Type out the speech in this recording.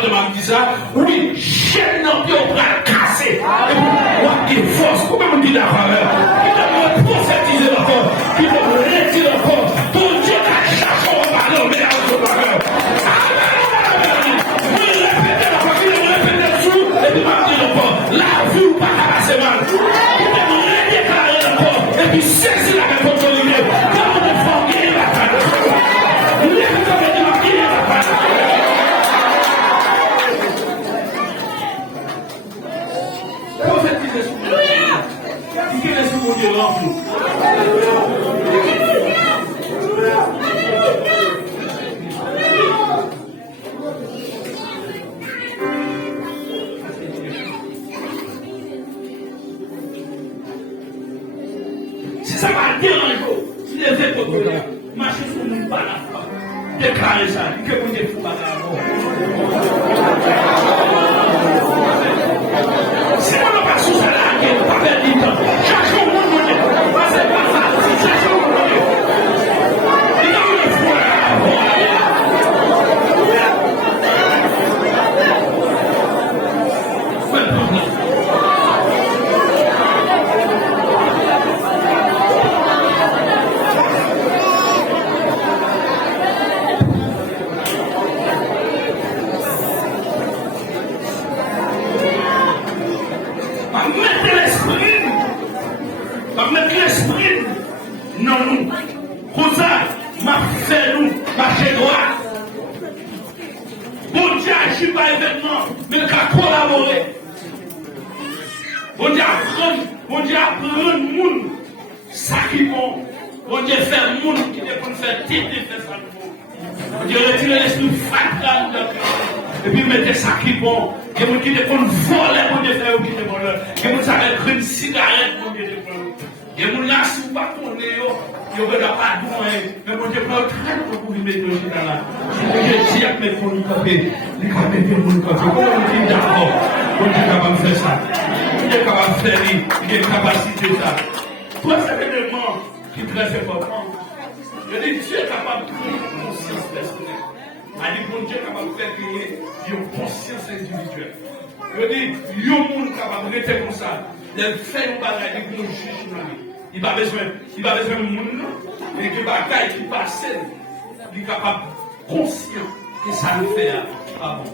pendant que je dis ça, oui, chaîne dans le bras cassé. Et puis, il force, comment on dit d'accord? Qui doit me prophétiser encore, qui doit me retirer encore, pour Dieu qui cherche au ballon, mais à ce ballon. Vous répétez la fois, vous répétez tout, et puis vous dites encore, la vie ou pas passer mal. Vous devez redéclarer encore, et puis saisir la réponse de l'idée. Comment on fait gagner la balle? Si ça va déranger, si les épaules marcher sur nous, pas la foi, déclarer ça, que vous ne faites pas d'abord. Si on n'a pas sous ça là, on ne pas perdre du temps. Cherchez au monde, c'est pas ça, cherchez au monde. Il y a une foi. Mettre l'esprit non nous. Pour ça, m'a fait nous, marcher droit. Bon Dieu agit par événement, mais qu'à collaborer. Bon Dieu apprendre le monde. Ça qui bon. Bon Dieu fait le monde qui est pour faire type de ça. Bon Dieu retire l'esprit fatal de et puis mettez ça qui bon. Et vous qui est pour voler, bon Dieu fait qui est voleur. Et vous savez une cigarette, bon Dieu est voleur. Et vous là, si vous ne tournez pas, vous ne pas douer. Mais vous devez prendre très longtemps pour vous mettre le chita là. Si vous dites, mais pour nous taper, les capables de nous taper. Comment vous dites d'accord? Vous êtes capable de faire ça. Vous êtes capable de faire ça. Vous êtes capacité de ça. Toi, c'est un élément qui est très important. Je dis, Dieu est capable de créer une conscience personnelle. Il dit, Dieu est capable de faire créer une conscience individuelle. Je dis, il y a un monde capable de rester comme ça. Les faits nous bagaille, ils vont juger dans lui. Il n'a pas besoin de monde, mais que bagaille qui passe, il est capable, conscient que ça le fait avant.